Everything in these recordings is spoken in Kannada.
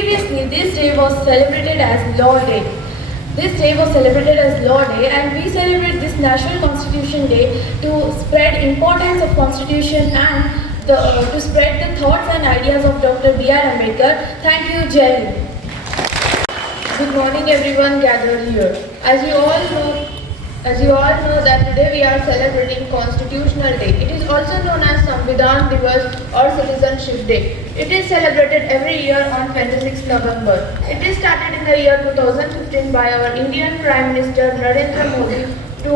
Previously, this day was celebrated as Law Day. This day was celebrated as Law Day, and we celebrate this National Constitution Day to spread importance of Constitution and to spread the thoughts and ideas of Dr. B.R. Ambedkar. Thank you, Jai Hind. Good morning, everyone gathered here. As you all know that today we are celebrating Constitutional Day. It is also known as Samvidhan Divas or Citizenship Day. It is celebrated every year on 26 November. It is started in the year 2015 by our Indian Prime Minister Narendra Modi to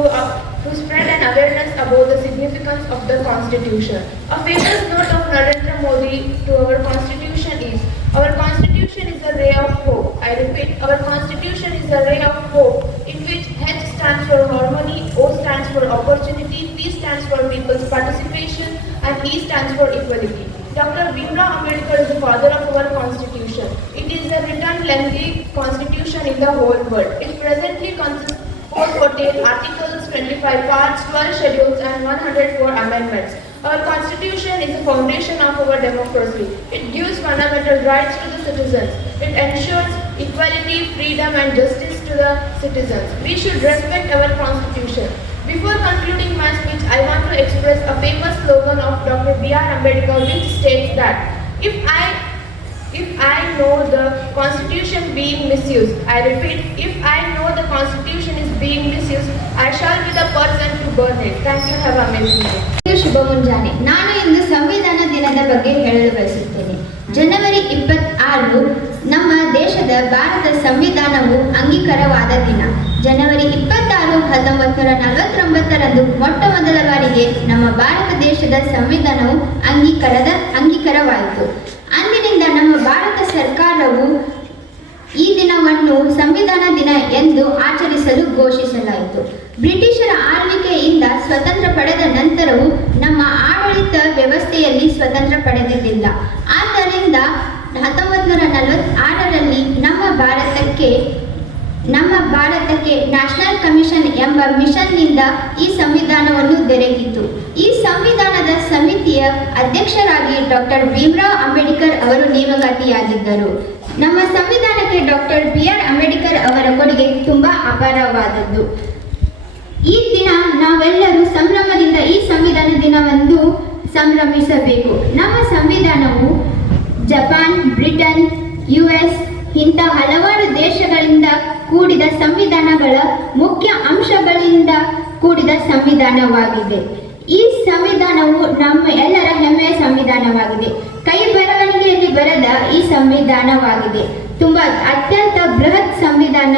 spread an awareness about the significance of the Constitution. A famous note of Narendra Modi to our Constitution is, our Constitution is a ray of hope. I repeat, our Constitution is a ray of hope in which H stands for harmony, O stands for opportunity, P stands for people's participation, and E stands for equality. Dr. Bhimrao Ambedkar is the father of our Constitution. It is the written lengthy Constitution in the whole world. It presently consists of 14 articles, 25 parts, 12 schedules, and 104 amendments. Our Constitution is the foundation of our democracy. It gives fundamental rights to the citizens. It ensures equality, freedom, and justice to the citizens. We should respect our Constitution. Before concluding my speech, I want to express a famous slogan of Dr. B.R. Ambedkar, which states that if I know the Constitution being misused, I repeat, if I know the Constitution is being misused, I shall be the person to burn it. Thank you. Have an amazing day. ಶುಭ ಮುಂಜಾನೆ. ನಾನು ಇಂದು ಸಂವಿಧಾನ ದಿನದ ಬಗ್ಗೆ ಹೇಳಲು ಬಯಸುತ್ತೇನೆ. ಜನವರಿ 26 ನಮ್ಮ ದೇಶದ ಭಾರತ ಸಂವಿಧಾನವು ಅಂಗೀಕಾರವಾದ ದಿನ. ಜನವರಿ 26, 1949ರಂದು ಮೊಟ್ಟ ಮೊದಲ ಬಾರಿಗೆ ನಮ್ಮ ಭಾರತ ದೇಶದ ಸಂವಿಧಾನವು ಅಂಗೀಕಾರವಾಯಿತು. ಅಂದಿನಿಂದ ನಮ್ಮ ಭಾರತ ಸರ್ಕಾರವು ಈ ದಿನವನ್ನು ಸಂವಿಧಾನ ದಿನ ಎಂದು ಆಚರಿಸಲು ಘೋಷಿಸಲಾಯಿತು. ಬ್ರಿಟಿಷರ ಆಳ್ವಿಕೆಯಿಂದ ಸ್ವತಂತ್ರ ಪಡೆದ ನಂತರವೂ ನಮ್ಮ ಆಡಳಿತ ವ್ಯವಸ್ಥೆಯಲ್ಲಿ ಸ್ವತಂತ್ರ ಪಡೆದಿದ್ದಿಲ್ಲ. ಆದ್ದರಿಂದ 1946ರಲ್ಲಿ ನಮ್ಮ ಭಾರತಕ್ಕೆ ನ್ಯಾಷನಲ್ ಕಮಿಷನ್ ಎಂಬ ಮಿಷನ್ನಿಂದ ಈ ಸಂವಿಧಾನವನ್ನು ದೊರಕಿತು. ಈ ಸಂವಿಧಾನದ ಸಮಿತಿಯ ಅಧ್ಯಕ್ಷರಾಗಿ ಡಾಕ್ಟರ್ ಭೀಮರಾವ್ ಅಂಬೇಡ್ಕರ್ ಅವರು ನೇಮಕಾತಿಯಾಗಿದ್ದರು. ನಮ್ಮ ಸಂವಿಧಾನಕ್ಕೆ ಡಾಕ್ಟರ್ B.R. ಅಂಬೇಡ್ಕರ್ ಅವರ ಕೊಡುಗೆ ತುಂಬಾ ಅಪಾರವಾದದ್ದು. ಈ ದಿನ ನಾವೆಲ್ಲರೂ ಸಂಭ್ರಮದಿಂದ ಈ ಸಂವಿಧಾನ ದಿನವನ್ನು ಸಂಭ್ರಮಿಸಬೇಕು. ನಮ್ಮ ಸಂವಿಧಾನವು ಜಪಾನ್, ಬ್ರಿಟನ್, US ಇಂಥ ಹಲವಾರು ದೇಶಗಳಿಂದ ಕೂಡಿದ ಸಂವಿಧಾನಗಳ ಮುಖ್ಯ ಅಂಶಗಳಿಂದ ಕೂಡಿದ ಸಂವಿಧಾನವಾಗಿದೆ. ಈ ಸಂವಿಧಾನವು ನಮ್ಮ ಎಲ್ಲರ ಹೆಮ್ಮೆಯ ಸಂವಿಧಾನವಾಗಿದೆ. ಕೈ ಬರವಣಿಗೆಯಲ್ಲಿ ಬರೆದ ಈ ಸಂವಿಧಾನವಾಗಿದೆ. ತುಂಬಾ ಅತ್ಯಂತ ಬೃಹತ್ ಸಂವಿಧಾನ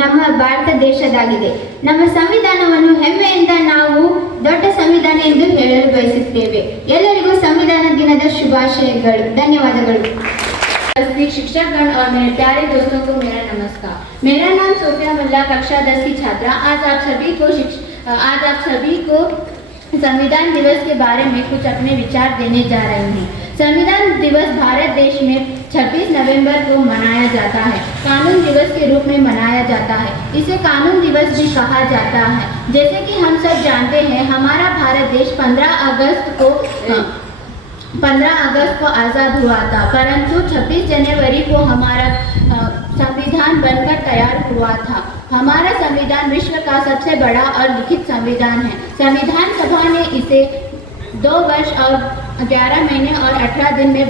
ನಮ್ಮ ಭಾರತ ದೇಶದಾಗಿದೆ. ನಮ್ಮ ಸಂವಿಧಾನವನ್ನು ಹೆಮ್ಮೆಯಿಂದ ನಾವು ದೊಡ್ಡ ಸಂವಿಧಾನ ಎಂದು ಹೇಳಲು ಬಯಸುತ್ತೇವೆ. ಎಲ್ಲರಿಗೂ ಸಂವಿಧಾನ ದಿನದ ಶುಭಾಶಯಗಳು. ಧನ್ಯವಾದಗಳು. शिक्षकगण और मेरे प्यारे दोस्तों को मेरा नमस्कार। मेरा नाम सोफिया मुल्ला, कक्षा 10 की छात्रा। आज आप सभी को संविधान दिवस के बारे में कुछ अपने विचार देने जा रही हूँ। संविधान दिवस भारत देश में 26 नवंबर को मनाया जाता है। कानून दिवस के रूप में मनाया जाता है। इसे कानून दिवस भी कहा जाता है। जैसे कि हम सब जानते हैं, हमारा भारत देश 15 अगस्त को आज़ाद हुआ था, परंतु 26 जनवरी को हमारा संविधान बनकर तैयार हुआ था। हमारा संविधान विश्व का सबसे बड़ा और लिखित संविधान है। संविधान सभा ने इसे 2 वर्ष और 11 महीने और 18 दिन में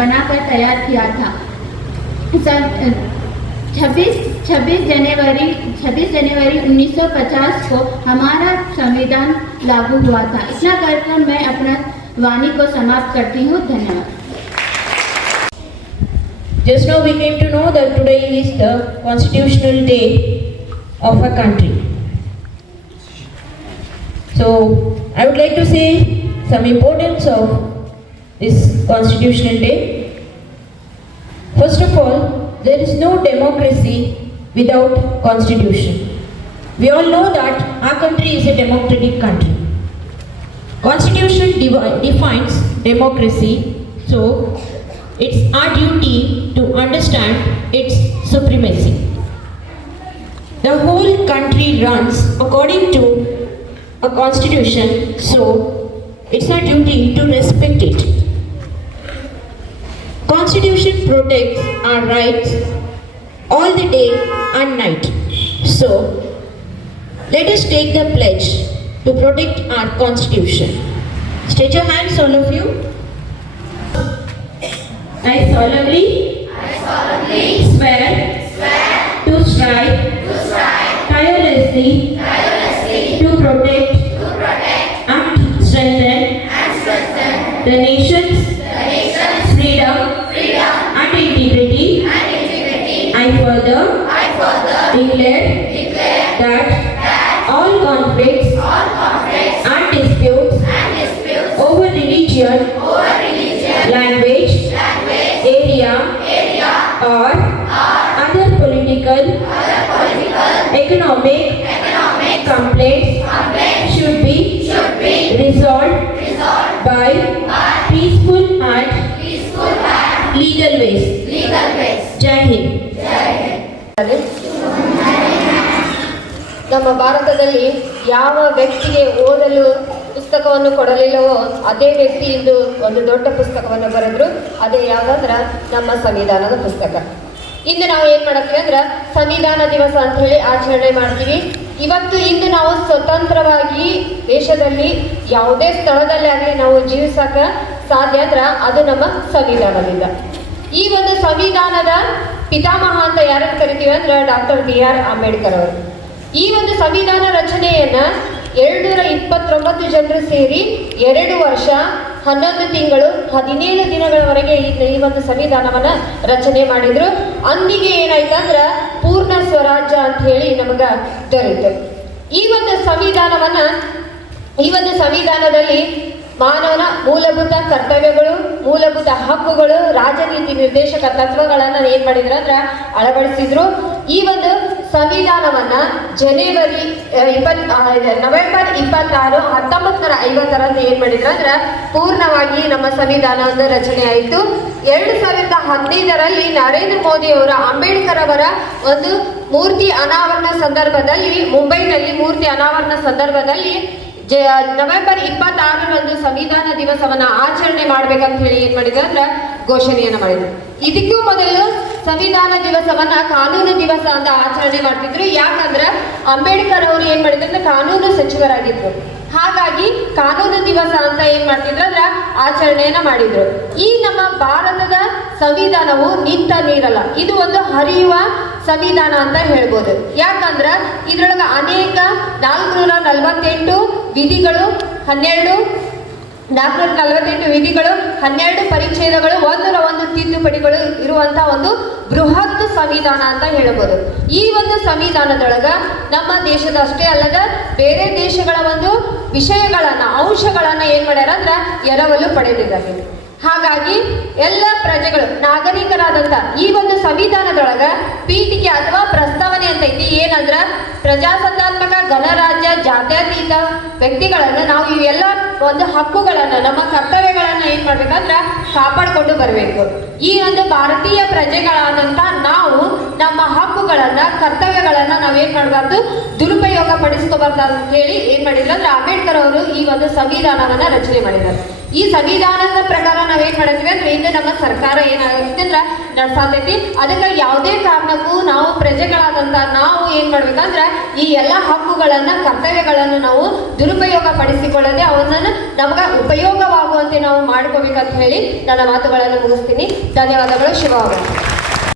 बनाकर तैयार किया था। 26 जनवरी 1950 को हमारा संविधान लागू हुआ था। इतना कहकर मैं अपना वाणी को समाप्त करती हूँ। धन्यवाद। Just now we came to know that today is the Constitutional Day of our country. So I would like to say some importance of this Constitutional Day. First of all, there is no democracy without Constitution. We all know that our country is a democratic country. Constitution defines democracy, so it's our duty to understand its supremacy. The whole country runs according to a constitution, so it's our duty to respect it. Constitution protects our rights all the day and night. So, let us take the pledge to protect our Constitution. Stretch your hands, all of you. I solemnly swear to strive tirelessly to protect and strengthen the nation's freedom and integrity. I further declare that all conflicts and disputes over religion, language, area, or other political, economic complaints should be resolved by peaceful and legal ways. Jai Hind. ನಮ್ಮ ಭಾರತದಲ್ಲಿ ಯಾವ ವ್ಯಕ್ತಿಗೆ ಓದಲು ಪುಸ್ತಕವನ್ನು ಕೊಡಲಿಲ್ಲವೋ ಅದೇ ವ್ಯಕ್ತಿ ಇಂದು ಒಂದು ದೊಡ್ಡ ಪುಸ್ತಕವನ್ನು ಬರೆದ್ರು. ಅದೇ ಯಾವುದಂದ್ರೆ ನಮ್ಮ ಸಂವಿಧಾನದ ಪುಸ್ತಕ. ಇಂದು ನಾವು ಏನು ಮಾಡ್ತೀವಿ ಅಂದ್ರೆ ಸಂವಿಧಾನ ದಿವಸ ಅಂತ ಹೇಳಿ ಆಚರಣೆ ಮಾಡ್ತೀವಿ. ಇಂದು ನಾವು ಸ್ವತಂತ್ರವಾಗಿ ದೇಶದಲ್ಲಿ ಯಾವುದೇ ಸ್ಥಳದಲ್ಲಿ ಆಗಲಿ ನಾವು ಜೀವಿಸಕ ಸಾಧ್ಯ ಅಂದ್ರೆ ಅದು ನಮ್ಮ ಸಂವಿಧಾನದಿಂದ. ಈ ಒಂದು ಸಂವಿಧಾನದ ಪಿತಾಮಹ ಅಂತ ಯಾರನ್ನು ಕರಿತೀವಿ ಅಂದ್ರೆ ಡಾಕ್ಟರ್ BR ಅಂಬೇಡ್ಕರ್ ಅವರು. ಈ ಒಂದು ಸಂವಿಧಾನ ರಚನೆಯನ್ನ 229 ಜನರು ಸೇರಿ 2 ವರ್ಷ 11 ತಿಂಗಳು 17 ದಿನಗಳವರೆಗೆ ಈ ಒಂದು ಸಂವಿಧಾನವನ್ನ ರಚನೆ ಮಾಡಿದ್ರು. ಅಂದಿಗೆ ಏನಾಯ್ತಂದ್ರ ಪೂರ್ಣ ಸ್ವರಾಜ್ಯ ಅಂತ ಹೇಳಿ ನಮಗ ದೊರೆಯಿತು. ಈ ಒಂದು ಸಂವಿಧಾನದಲ್ಲಿ ಮಾನವನ ಮೂಲಭೂತ ಕರ್ತವ್ಯಗಳು, ಮೂಲಭೂತ ಹಕ್ಕುಗಳು, ರಾಜನೀತಿ ನಿರ್ದೇಶಕ ತತ್ವಗಳನ್ನು ಏನ್ ಮಾಡಿದ್ರು ಅಂದ್ರೆ ಅಳವಡಿಸಿದ್ರು. ಈ ಒಂದು ಸಂವಿಧಾನವನ್ನ ನವೆಂಬರ್ 26, 1950 ಏನ್ ಮಾಡಿದ್ರು ಅಂದ್ರೆ ಪೂರ್ಣವಾಗಿ ನಮ್ಮ ಸಂವಿಧಾನದ ರಚನೆ ಆಯಿತು. 2015 ನರೇಂದ್ರ ಮೋದಿ ಅವರ ಅಂಬೇಡ್ಕರ್ ಅವರ ಒಂದು ಮೂರ್ತಿ ಅನಾವರಣ ಸಂದರ್ಭದಲ್ಲಿ, ಮುಂಬೈನಲ್ಲಿ ಮೂರ್ತಿ ಅನಾವರಣ ಸಂದರ್ಭದಲ್ಲಿ ನವೆಂಬರ್ 26 ಸಂವಿಧಾನ ದಿವಸವನ್ನ ಆಚರಣೆ ಮಾಡ್ಬೇಕಂತ ಹೇಳಿ ಏನ್ ಮಾಡಿದ್ರು ಅಂದ್ರೆ ಘೋಷಣೆಯನ್ನ ಮಾಡಿದ್ರು. ಇದಕ್ಕೂ ಮೊದಲು ಸಂವಿಧಾನ ದಿವಸವನ್ನ ಕಾನೂನು ದಿವಸ ಅಂತ ಆಚರಣೆ ಮಾಡ್ತಿದ್ರು. ಯಾಕಂದ್ರೆ ಅಂಬೇಡ್ಕರ್ ಅವರು ಏನ್ ಮಾಡಿದ್ರು ಅಂದ್ರೆ ಕಾನೂನು ಸಚಿವರಾಗಿದ್ರು. ಹಾಗಾಗಿ ಕಾನೂನು ದಿವಸ ಅಂತ ಏನ್ ಮಾಡ್ತಿದ್ರು ಅಂದ್ರೆ ಆಚರಣೆಯನ್ನ ಮಾಡಿದ್ರು. ಈ ನಮ್ಮ ಭಾರತದ ಸಂವಿಧಾನವು ನಿಂತ ನೀರಲ್ಲ, ಇದು ಒಂದು ಹರಿಯುವ ಸಂವಿಧಾನ ಅಂತ ಹೇಳ್ಬೋದು. ಯಾಕಂದ್ರ ಇದ್ರೊಳಗ ಅನೇಕ 448 ವಿಧಿಗಳು, 448 ವಿಧಿಗಳು, 12 ಪರಿಚ್ಛೇದಗಳು, ಒಂದರ ಒಂದು ತಿದ್ದುಪಡಿಗಳು ಇರುವಂತ ಒಂದು ಬೃಹತ್ ಸಂವಿಧಾನ ಅಂತ ಹೇಳ್ಬೋದು. ಈ ಒಂದು ಸಂವಿಧಾನದೊಳಗ ನಮ್ಮ ದೇಶದ ಅಷ್ಟೇ ಅಲ್ಲದ ಬೇರೆ ದೇಶಗಳ ಒಂದು ವಿಷಯಗಳನ್ನ, ಅಂಶಗಳನ್ನ ಏನ್ ಮಾಡ್ಯಾರ ಅಂದ್ರ ಎರವಲು ಪಡೆದಿದ್ದಾರೆ. ಹಾಗಾಗಿ ಎಲ್ಲ ಪ್ರಜೆಗಳು, ನಾಗರಿಕರಾದಂತ ಈ ಒಂದು ಸಂವಿಧಾನದೊಳಗ ಪೀಠಿಕೆ ಅಥವಾ ಪ್ರಸ್ತಾವನೆ ಅಂತ ಐತಿ. ಏನಂದ್ರ ಪ್ರಜಾಸತ್ತಾತ್ಮಕ ಗಣರಾಜ್ಯ ಜಾತ್ಯತೀತ ವ್ಯಕ್ತಿಗಳನ್ನ ನಾವು ಇವೆಲ್ಲ ಒಂದು ಹಕ್ಕುಗಳನ್ನ, ನಮ್ಮ ಕರ್ತವ್ಯಗಳನ್ನ ಏನ್ ಮಾಡ್ಬೇಕಂದ್ರ ಕಾಪಾಡ್ಕೊಂಡು ಬರಬೇಕು. ಈ ಒಂದು ಭಾರತೀಯ ಪ್ರಜೆಗಳಾದಂತ ನಾವು ನಮ್ಮ ಹಕ್ಕುಗಳನ್ನ, ಕರ್ತವ್ಯಗಳನ್ನ ನಾವೇನ್ ಮಾಡಬಾರ್ದು, ದುರುಪಯೋಗ ಪಡಿಸ್ಕೋಬಾರ್ದು ಅಂತ ಹೇಳಿ ಏನ್ ಮಾಡಿದ್ರು ಅಂದ್ರೆ ಅಂಬೇಡ್ಕರ್ ಅವರು ಈ ಒಂದು ಸಂವಿಧಾನವನ್ನ ರಚನೆ ಮಾಡಿದ್ದಾರೆ. ಈ ಸಂವಿಧಾನದ ಪ್ರಕಾರ ನಾವೇನ್ ಮಾಡ್ತೀವಿ ಅಂದ್ರೆ ಇಂದು ನಮ್ಮ ಸರ್ಕಾರ ಏನಾಗುತ್ತೆ ಅಂದ್ರೆ ನಡ್ಸಾತೈತಿ. ಅದಕ್ಕೆ ಯಾವುದೇ ಕಾರಣಕ್ಕೂ ನಾವು ಪ್ರಜೆಗಳಾದಂತ ನಾವು ಏನ್ ಮಾಡ್ಬೇಕಂದ್ರೆ ಈ ಎಲ್ಲ ಹಕ್ಕುಗಳನ್ನ, ಕರ್ತವ್ಯಗಳನ್ನು ನಾವು ದುರುಪಯೋಗ ಪಡಿಸಿಕೊಳ್ಳದೆ ಅವನ್ನ ನಮಗ ಉಪಯೋಗವಾಗುವಂತೆ ನಾವು ಮಾಡ್ಕೋಬೇಕಂತ ಹೇಳಿ ನನ್ನ ಮಾತುಗಳನ್ನು ಮುಗಿಸ್ತೀನಿ. ಧನ್ಯವಾದಗಳು. ಶುಭವಾಗಲಿ.